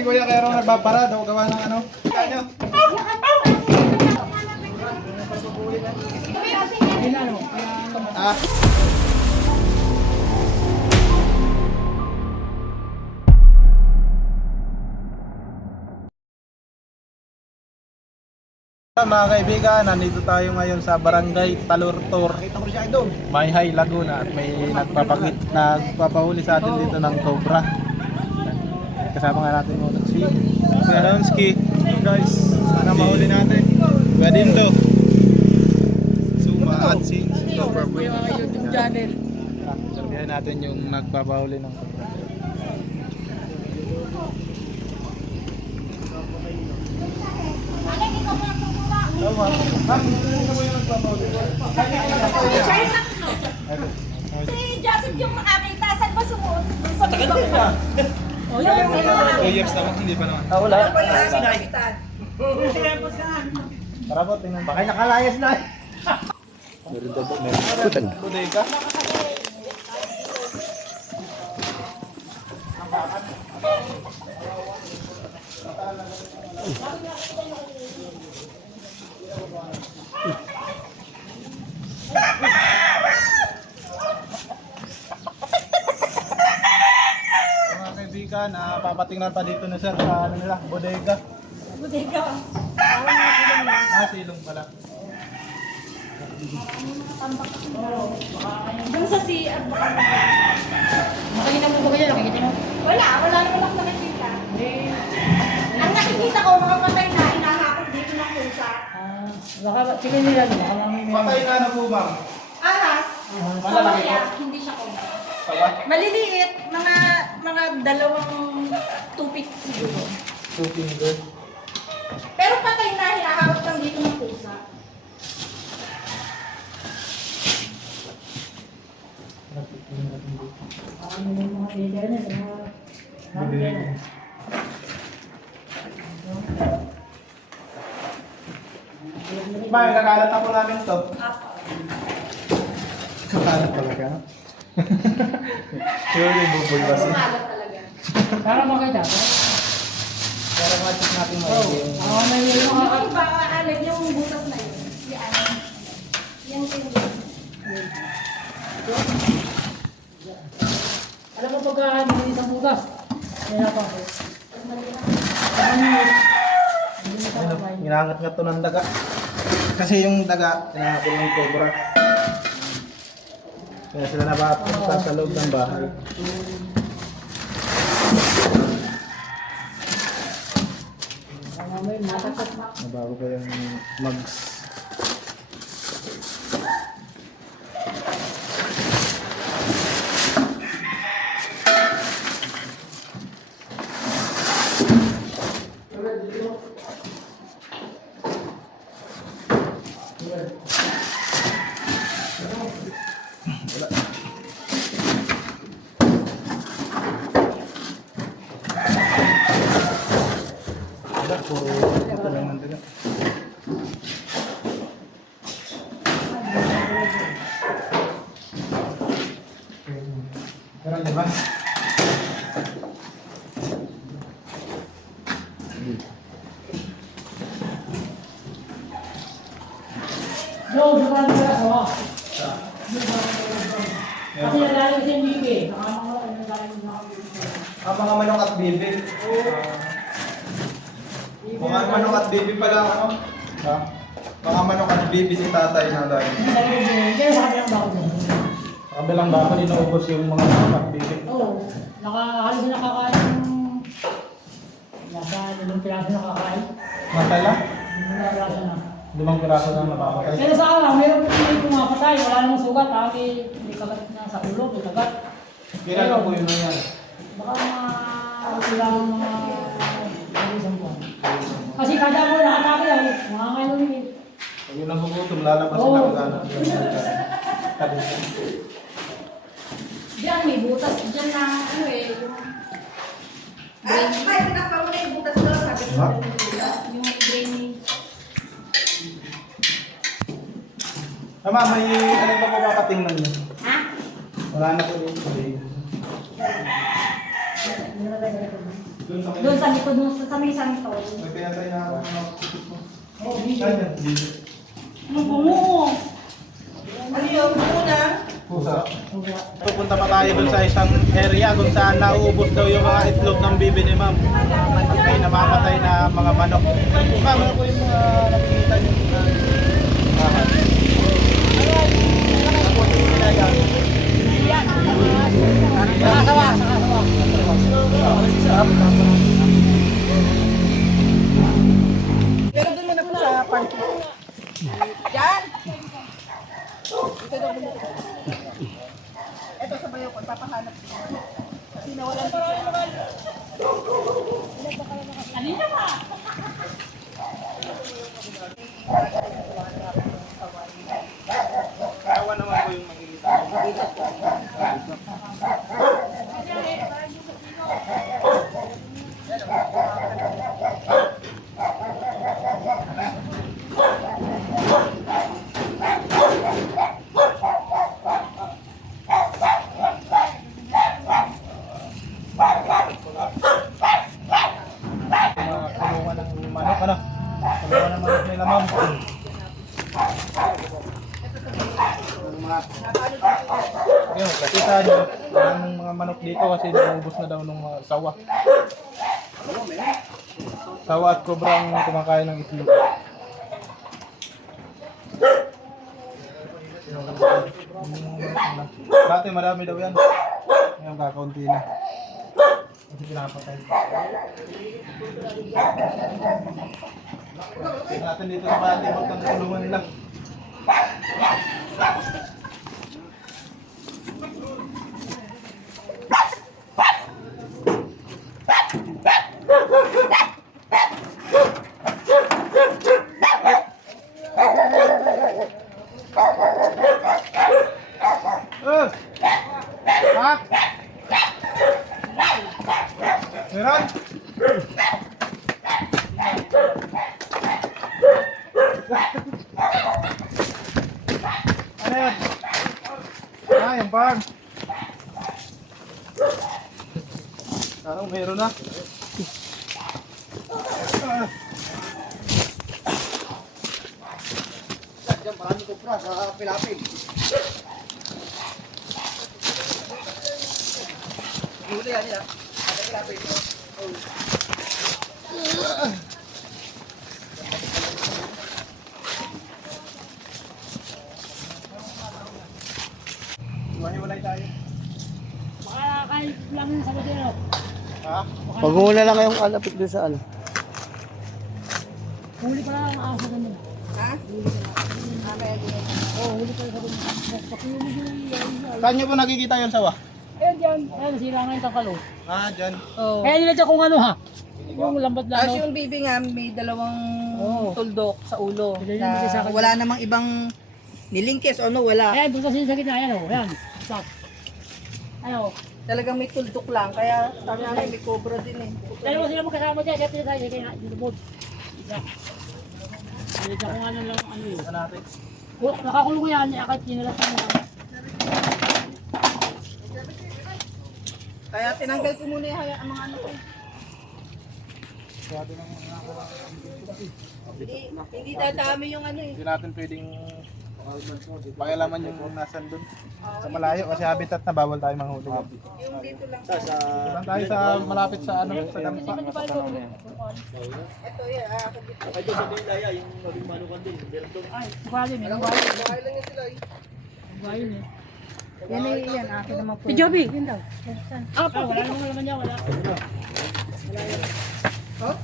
ni Kuya kaya raw nagbabara daw gawa ng ano. Kanyo. Ah. Mga kaibigan, nandito tayo ngayon sa Barangay Talurtor, Mayhay, Laguna at may nagpapahuli sa atin dito ng cobra. Kasama nga natin mo si Kuya Lonsky. Guys, sana mahuli natin. Kuya Dindo. Suma at si Cobra Boy. YouTube channel. Sabihan natin yung nagpapahuli ng cobra. Si Joseph yung makakita, saan ba sumuot? Sa Tagal na. Oh, yan. 2 years naman, hindi pa naman. Wala. Tara po, tingnan. Baka nakalayas na. Meron daw po, meron. Bodega. Mga kaibigan, papatingnan pa dito na sir sa ano nila, bodega. Bodega. Silong pala. Doon sa CR. Makikita mo ba kayo? Nakikita mo? Wala naman ako nakikita. Ang nakikita ko, mga patay na hinahakot dito ng pusa. Baka, sige nila. Baka mamay may... Patay na po ma'am. Ahas. Malalaki po. Hindi siya cobra. Sawa? Maliliit, mga dalawang tupik siguro. 2 fingers. Pero patay na hinahakot lang dito ng pusa. Ano yung mga peder niya? Bodega. Ba, kakalat na po namin to. Apo. Kakalat talaga. Sure yung bubulbas eh. Kumalat talaga. Para makita. Para ma-check natin maigi yung... May mga... Yung baka alag, yung butas na yun. Yan. Yan tingin. Alam mo pagka hindi isang bugas. Hirapan ko. Ano, ginangat nga to ng daga. Kasi yung daga, tinangapin ng cobra. Kaya sila napapunta sa loob ng bahay. Mamay, matakot. Nabago ko yung mags. Wala, puro ito lang ng daga. Pero diba? No, bukan pala ko. Kasi nalalim kasi yung bibi. Ang mga manok at bibi. Mga manok at bibi pala ano? Ha? Mga manok at bibi si tatay na dahil. Kaya sa kabilang bako mo. Sa kabilang bako, inuubos yung mga manok at bibi. Oo. Halos na nakakain ng... Nasa 5 piraso nakakain. Matala? 5 piraso na. 5 piraso na napapatay. Pero sa araw, mayroon po may pumapatay. Wala namang sugat. May kagat na sa ulo, may kagat. Kailan na po yun na yan? Baka kailangan mga isang buwan. Kasi kada mo nakatake ako, mga ngayon eh. Pag yun ang hugutom, lalabas Oo. na kagana. Diyan may butas. Diyan na ano eh. Ay, pinapa mo na yung butas doon. Sabi ko Ha? yung drainage. Tama, may ano pa po makatingnan niyo? Ha? Wala na po yung sabihin. Doon sa likod, doon sa may santol. May pinatay na ako. Oo, dito. Dito. Ano bungo? Ano yung bungo na? Pusa. Pupunta pa tayo dun sa isang area kung saan nauubos daw yung mga itlog ng bibi ni ma'am. May namamatay na mga manok. Ma'am, ano po yung mga nakikita niyo na Pero doon muna po sa parking. Diyan! Ito daw muna. Ito sa bayo ko, papahanap ko. Kasi nawalan ko. Kanina ba? kawan naman po yung makikita. Kulungan ng manok, ano? Kulungan ng manok nila, ma'am. Yun, nakita nyo ang mga manok dito kasi naubos na daw ng mga sawa. Sawa at kobrang kumakain ng itlog. Dati marami daw yan. Ngayon kakaunti na. Kasi pinapatay. Tingnan natin dito sa pati magkang kulungan nila. Ha? Meron? Ano yan? Ah, yung pan. Parang meron na. Diyan, marami kopra sa Pilapil. Huli yan yan. Sa Pilapil. Mahiwalay tayo. Baka kahit lang yun sa badero. Ha? Pag muna lang kayong kalapit doon sa ano. Huli pa lang ang aso ganun. Ha? Oo, huli pa lang sa ganun. Pakiyumig yung Saan nyo po nakikita yung sawa? Ayan dyan. Ayan, nasira nga yung takalo. Ah, dyan. Oo. Kaya nila dyan kung ano ha. Yung lambat lang. Tapos yung bibi nga, may dalawang Oo. tuldok sa ulo. Hindi, Na hindi sa kanya. wala namang ibang nilingkis o no, wala. Ayan, doon kasi sa gitna. Ayan o. Ayan. Stop. Ayan o. Talagang may tuldok lang. Kaya sabi nga may cobra din eh. Dalawa sila magkasama dyan. Siyempre tayo. Sige nga. Dilubog. Isa. Hindi kung ano lang ano yun. Saan natin? Oh, nakakulong yan. Akit kinalat ko na. Kaya tinanggal ko muna yung ang mga ano ko. Masyado ng mga Hindi dadami yung ano eh. hindi natin pwedeng pakialaman yung nasan dun sa malayo kasi habitat na bawal tayo manghuli. Yung dito lang. Doon tayo sa malapit sa ano sa dampa. Ito yan. Ay, bali. May bali. Bahay lang yan sila eh. Bali eh. Yan ay yan. Akin naman po. Si Joby. Yun daw. Ah, wala naman niya. Wala. Oh?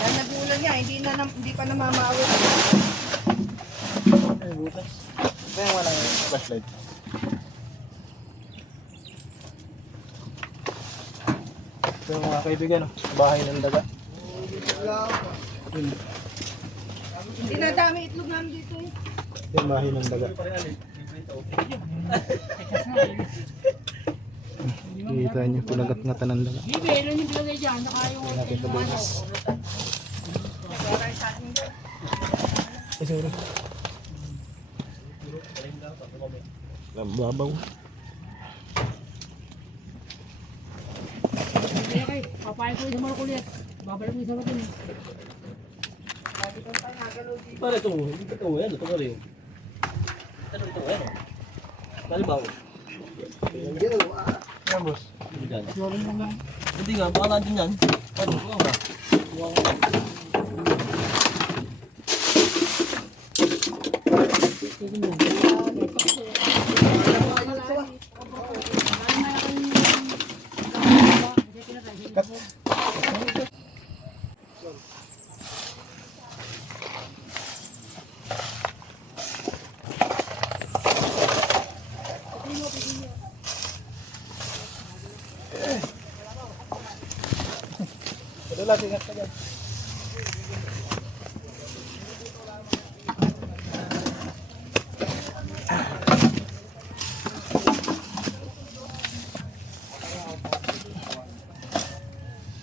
Yan nagulan niya. Hindi pa namamawit. Kaya wala yung flashlight. Ito yung mga kaibigan, oh, bahay ng daga. Hindi na dami itlog namin dito eh. Yung bahay ng daga. Kita nyo, pinagat-ngatan ng daga. Bibi, ilan yung bilagay dyan? Saka yung Natin ito bukas. Ay, sorry. Babaw. Kaya kayo, papayin ko yung sa marukulit. Babalik mo yung sarap yun. Para ito, hindi ito, yan, ito rin. Ano ito, yan? Malibaw. Yan, boss. Hindi nga, baka natin yan. Ano, buka ba? Madulas, ingat ka dyan.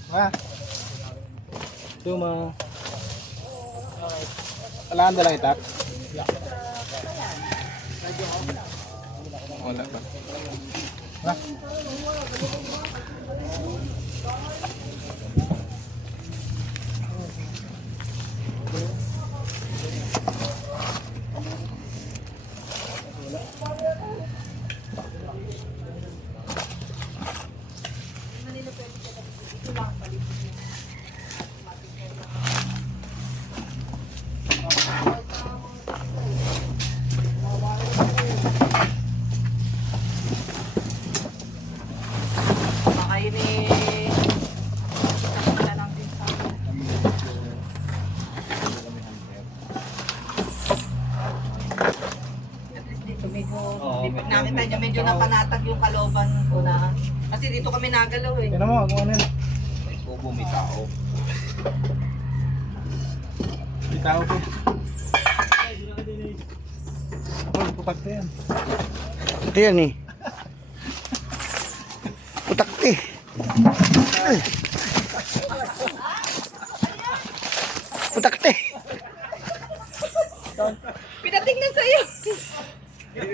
Ma. Tuma. Kailangan dalang itak? Wala pa. Ma. Kayo ni... Wala lang din sa akin. At least dito medyo... Nakita niyo medyo napanatag yung kalooban ko na... Kasi dito kami nagalaw eh. Tignan mo, kung ano yun. May kubo, may tao. May tao po. Oh, putak na yan. Ito yan eh. Putakti. Putakti. Pinatingnan sa'yo.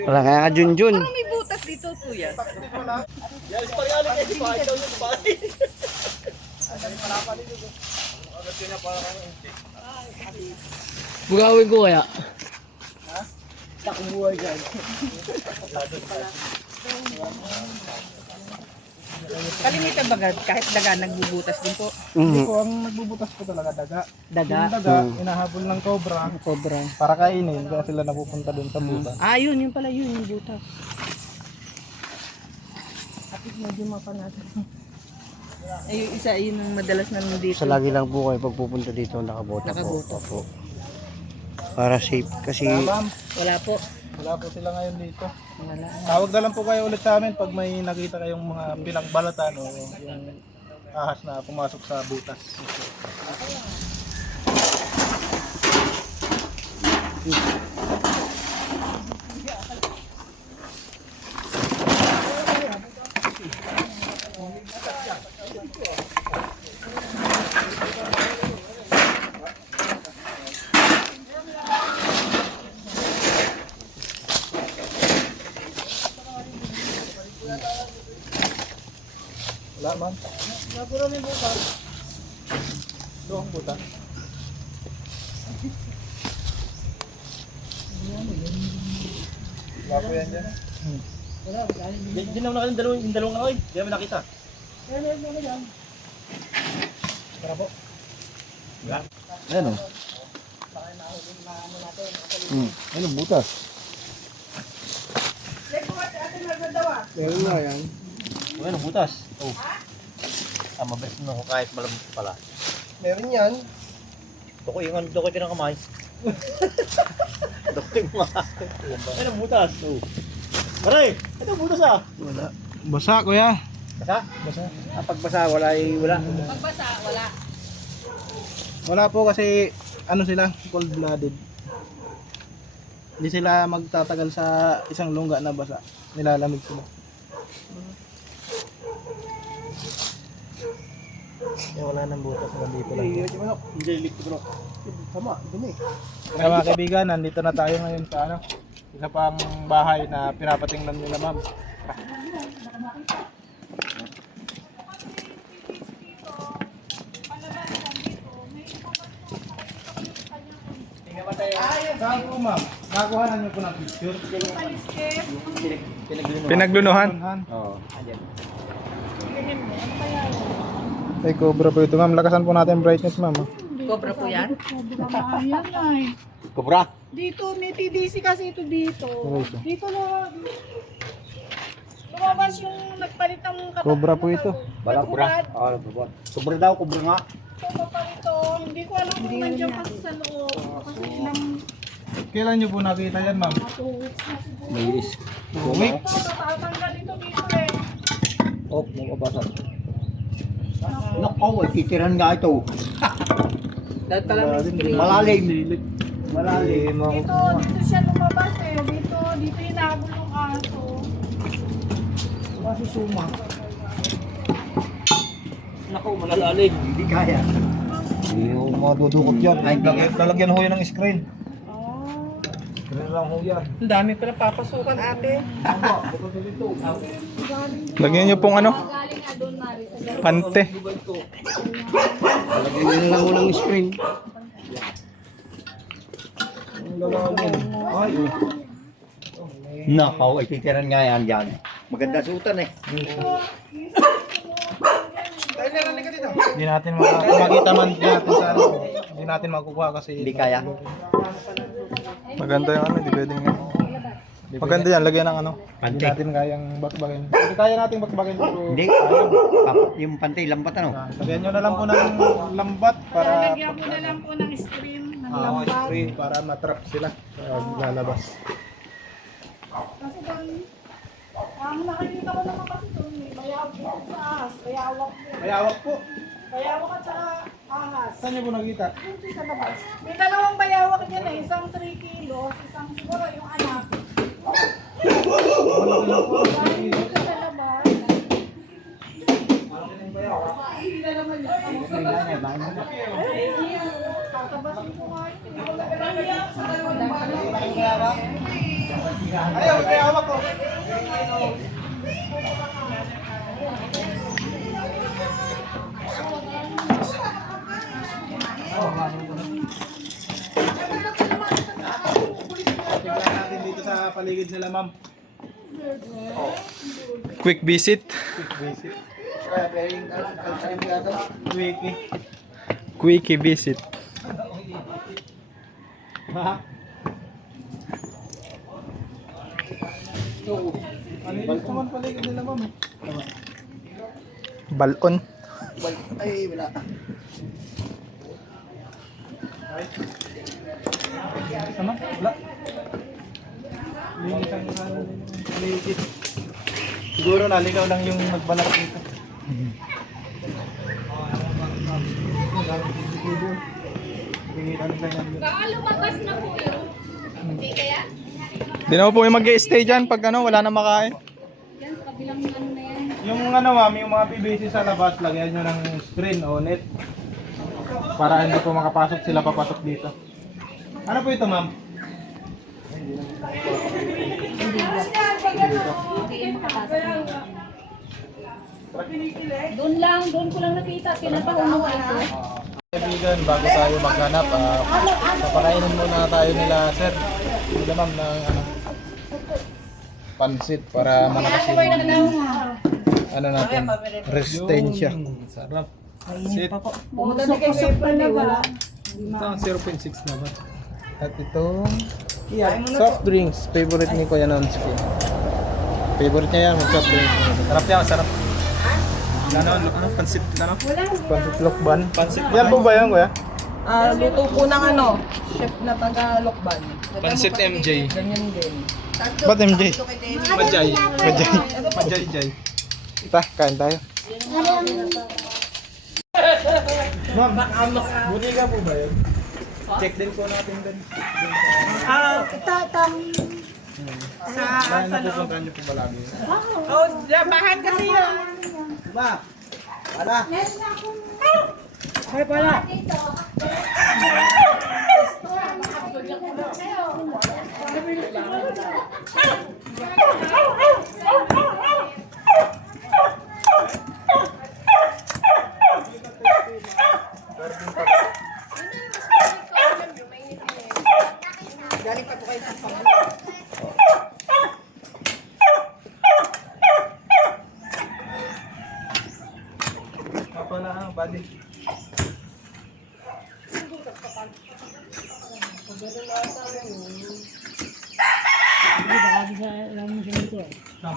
Wala kaya ka Junjun. Parang may butas dito, kuya. Yan, si Pariali kayo, si Pari daw yung Pari. Bugawin ko kaya. Kalimitan ba kahit daga nagbubutas din po? Hindi po, ang nagbubutas po talaga daga. Daga? Yung daga, inahabol ng cobra. Cobra. Para kainin, kaya sila napupunta dun sa butas. Ah, yun pala yun, yung butas. At least medyo mapanatag. Ay, yung isa, yun ang madalas na nandito. Sa lagi lang po kayo pagpupunta dito nakabota, Nakabota. po. Opo. Para safe kasi Ma'am, Wala po. wala po sila ngayon dito. Wala. Tawag na lang po kayo ulit sa amin pag may nakita kayong mga pinagbalatan o yung ahas na pumasok sa butas. Wala man. Nagpuro may butas. Doon ang butas. Wala po yan dyan. Hindi naman nakita yung dalawang oy. Hindi naman nakita. Tara po. Ayan o. Ayan ang butas. meron nga yan. Ayan ang butas. Oh. Mabes na ako kahit malamig pala. Meron yan. Dokoy pinakamay. Dokoy mga. Ayan ang butas. Oh. Pare, ito ang butas ah. Wala. Basa kuya. Basa? Basa. Pag basa, wala. Pagbasa, wala. Wala po kasi ano sila, cold-blooded. Hindi sila magtatagal sa isang lungga na basa. Nilalamig sila. Wala nang butas na dito lang. Hindi, lift bro. Kaya mga kaibigan, nandito na tayo ngayon sa ano, Isa pang bahay na pinapatingnan nila ma'am. Saan po ma'am? Nakuha niyo po ng picture? Pinaglunuhan? Oo. Ay, cobra po ito ma'am. Lakasan po natin brightness ma'am. Cobra po yan? Ayan ay. Kubra. Dito, may TDC kasi ito dito. Okay, Dito lang. Lumabas yung nagpalit ng katawan. Cobra po ito. Bala, kubra. Oo, kubra. Kubra daw, kubra nga. Cobra pa ito. Hindi ko alam kung nandiyan kasi sa loob. Kasi ilang Kailan niyo po nakita yan ma'am? 2 weeks na siguro. May is. 2 weeks. Natatanggal ito dito eh. Oh, mababasa. Nako, titiran nga ito. Dahil pala may screen. Malalim. Malalim. Dito siya lumabas eh. Dito hinabol ng aso. Kasi suma. Naku, malalalim. Hindi kaya. Hindi mo madudukot yan. Ay, Lalagyan ho yun ng screen. Oh. Screen lang ho yan. Ang dami ko na papasukan ate. Lagyan niyo pong ano? Pante. Lagyan lang mo ng screen. Ay, nakaw, ay titiran nga yan dyan. Maganda sutan eh. Hindi natin makita man natin sa ano. Hindi natin makukuha kasi Hindi kaya. maganda yung ano, hindi pwedeng maganda yan, lagyan ng ano. Hindi Pante. natin kayang bakbakin. Hindi kaya nating bakbakin pero Hindi. Yung pantay, lambat ano? lagyan nyo na lang po ng lambat para Lagyan mo na lang po ng screen. Ng ah, lambat. screen para matrap sila sa lalabas. Kasi doon, ang nakikita ko naman kasi doon, may bayawak po sa ahas. Bayawak po. Bayawak po. Bayawak at saka ahas. Saan nyo po nakita? Dito sa labas. May dalawang bayawak dyan eh. Isang 3 kilos, isang siguro yung anak. Dahil dito sa labas. Hindi na naman yun. Tatabasin ko nga yun. Hindi ko nagalaw sa dalawang bayawak. Ayaw, bayawak ko. Tingnan natin dito sa paligid nila, ma'am. Quick visit. Quick visit. Quickie. Quickie visit. Ha? Ano yung naman paligid nila, ma'am? Balon. Ay, wala. Sama? Wala. Linis ang paligid. Siguro naligaw lang yung nagbalak dito. Di na po yung mag-stay dyan pag ano, wala na makain. Yung ano ma'am, yung mga PVC sa labas, lagyan nyo ng screen o net. Para hindi po makapasok sila papasok dito. Ano po ito ma'am? Doon ko lang nakita. Pinapahuno ko ito. Kaibigan, bago tayo maghanap, papakainin muna tayo nila sir. Nila ma'am ng ano, pansit para malakas yung ano natin, resistensya. Sarap. Pansit. Kusok pa na ba? Ito ang 0.6 na ba? At itong soft drinks. Favorite ni Kuya Nonsky. Favorite niya yan, soft drinks. Sarap yan, sarap. Ano, pansit, ano? Pansit lokban. Pansit. Yan po ba yan, Kuya? Luto po ng ano, chef na taga-Lokban. Pansit MJ. Ganyan din. Ba't MJ? Majay. Majay. Ita, kain tayo. Ma'am, buti ka po ba yun? Check din po natin din. Saan napupuntahan niyo po ba lagi? Oh, labahan kasi yun. Ba? Wala. Ay, pala. Galing pa po kayo sa pang. Ako na, buddy. Baka di sa alam mo siya nito. Saan?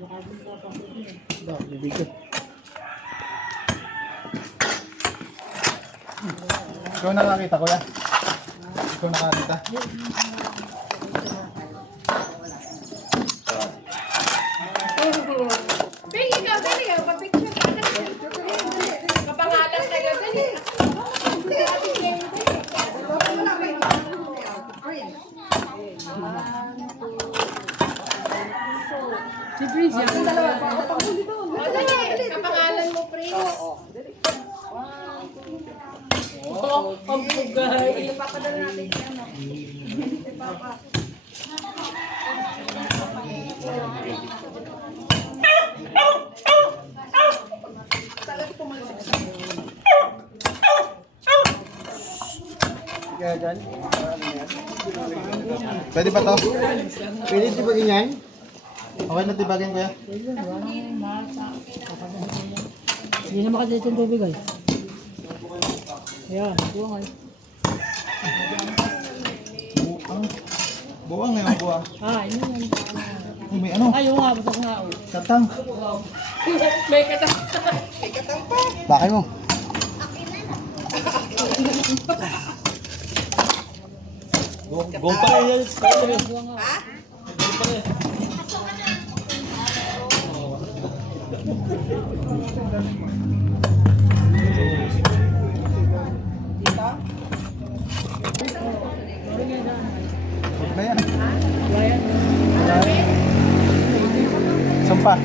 Baka di sa pangkot niya. Ikaw nakakita, kuya? Ikaw nakakita? Dali ka, pa-picture ka. Kapangalan na yun, dali. Si Prince yan. Kapangalan mo, Prince. Ang bugay. Ipapadala natin siya, no? Pwede ba to? Pwede di ba ganyan? Okay na tibagin, kuya? Hindi na makadito yung tubig ay. Ayan, buwang ay. Buwang na yung buwang. Ah, yun yan. Ay, may ano? Ay, yung nga, basta ko nga. Oh. Katang. May katang pa. Bakit mo? Gompa na yan. Buwang nga. Na yan. Bayan. Sumpa.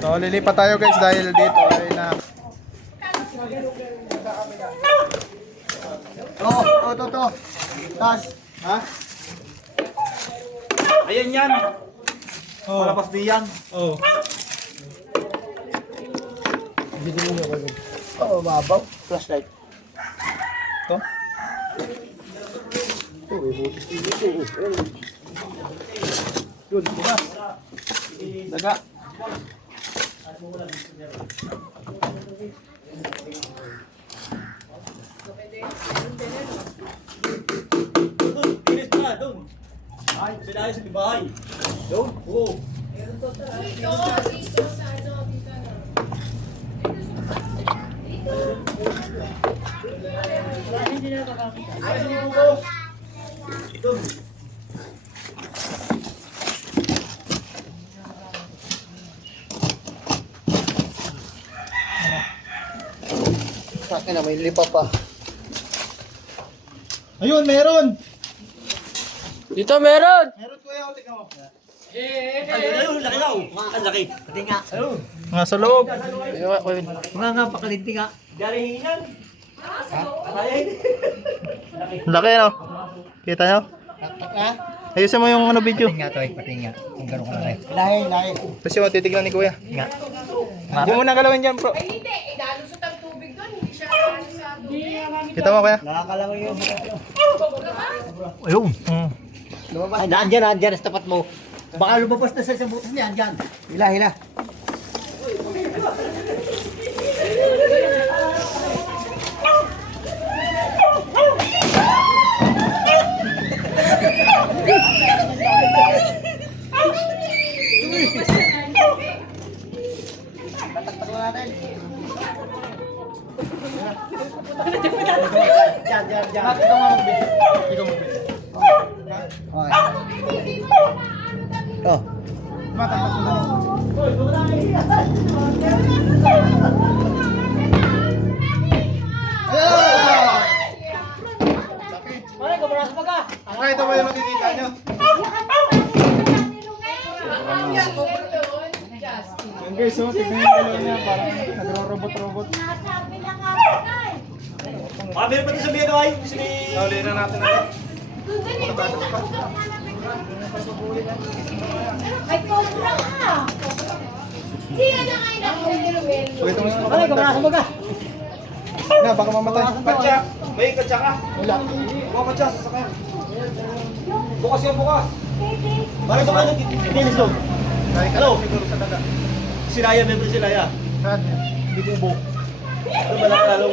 So, lilipat tayo guys dahil dito ay na... To. Tas. Ha? Ayan yan. Oh. Malapas di yan. Oh. Oo, mabaw. Flashlight. To? Yun, bukas. Daga. Tinis pa, doon. Ay, pinayos sa bahay. Doon? Oo. Doon. Sa akin na, may lipa pa. Ayun, meron! Dito meron! Meron kuya, o tingnan mo. Ayun, laki daw. Ang laki. Pati nga. Ayun. Nasa loob. Nga pakalinti nga. Dari hinan. Ay. Laki no? Kita nyo? Ha? Ayusin mo yung ano video. Pating nga to, pating nga. Kung gano'n ka na rin. Lahi. Kasi matitignan ni kuya. Nga. Huwag mo nang galawin dyan bro. Ay, hindi. Inalusot ang tubig doon. Hindi siya kalisado. Kita mo kuya? Nakakalawin yun. Ayun. Lumabas. Ay, nandyan, sa tapat mo. Baka lumabas na sa isang butas niya, andyan. Hila. Tataktak mo natin. Diyan. Ikaw nga mag-video. Ikaw mag-video. Okay. Oh. Matatak mo na. Kahit mo yung makikita nyo. Yan guys, so tignan yung dalawa niya. Parang nagro-robot-robot. Meron pa din sa Bino ay. Nauli na natin na. Ay, kontra ka! Pagkita mo Ay, kamarasan mo ka. na, baka mamatay. Katsa. May katsa ka. Wala. Buka katsa, sasakyan. Bukas yan, bukas. Bakit ba kayo titilis doon? Kaya ka Hello? lang siguro sa daga. Si Raya, member si Raya. Saan? Hindi ko ubo. Ano ba lang lalo?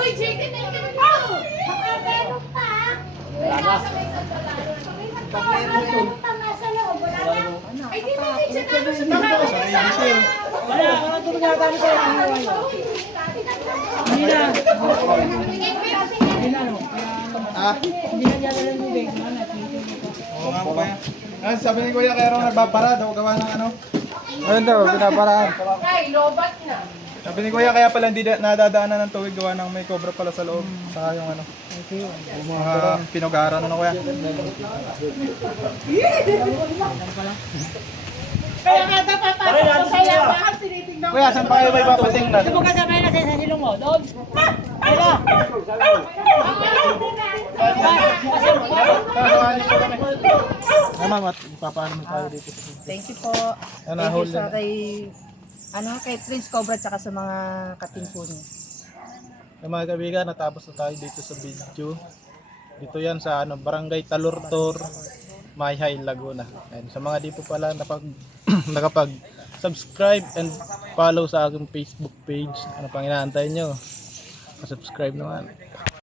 Uy, JD, meron ka pa! Baka meron pa! Wala na. Meron pa nga sa loob, wala na. Ay, di ba kayo siya namin sa mga Wala, wala tulog na kami sa'yo. Hindi na. Hindi na, no? Ah? Hindi na niya nalang tubig. Oo nga po kaya. Ah, sabi ni Kuya Kero nagbabara daw gawa ng ano? Ayun daw, binabaraan. Ay, lobat na. Sabi ni Kuya kaya pala hindi nadadaanan ng tubig gawa ng may cobra pala sa loob. Saka yung ano. Mga pinugaran ano Kuya. Kaya nga napapasok ko sa labahan, tinitignan ko. Kuya, saan pa kayo may papatingnan? Ito mo kasama na sa silong mo. Doon. Wala. Mama, papaano mo tayo dito? Thank you po. Ano, Thank you hold sa na. kay Prince Cobra tsaka sa mga kating po niyo. Yung mga kaibigan, natapos na tayo dito sa video. Dito yan sa ano, Barangay Talurtor, Mayhay, Laguna. And sa mga di po pala nakapag-subscribe and follow sa aking Facebook page, ano pang inaantay nyo? Subscribe naman.